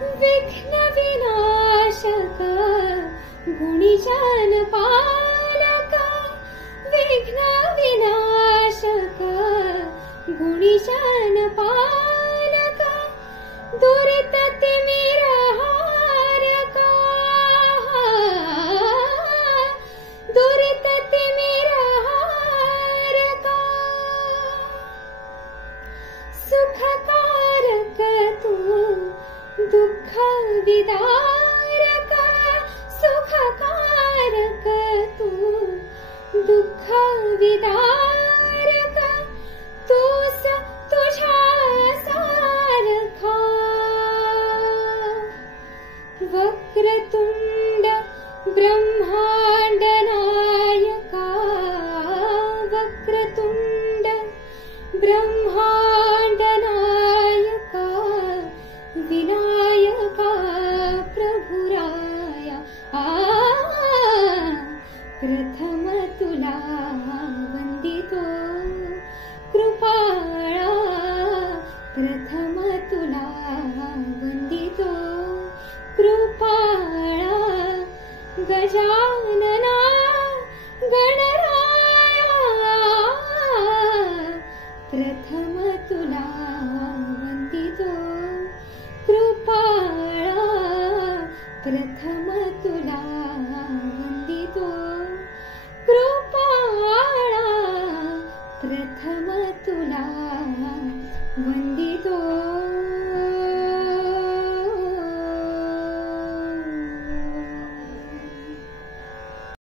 विघ्न विनाशक गुणीजन पालक, विघ्न विनाशक गुणीजन पालक, दुरित तिमिरहारका, दुरित तिमिरहारका, सुखकारक तू दुःख विदारक, सुखकारक तू दुःख विदारक, तूच तुझ्या सारखा वक्रतुंड ब्रह्मांड नायका, वक्रतुंड ब्रह्मांड नायका, विनायका प्रभुराया, प्रथम तुला वंदितो कृपाळा, प्रथम तुला वंदितो कृपाळा, गजानना गणराया, प्रथम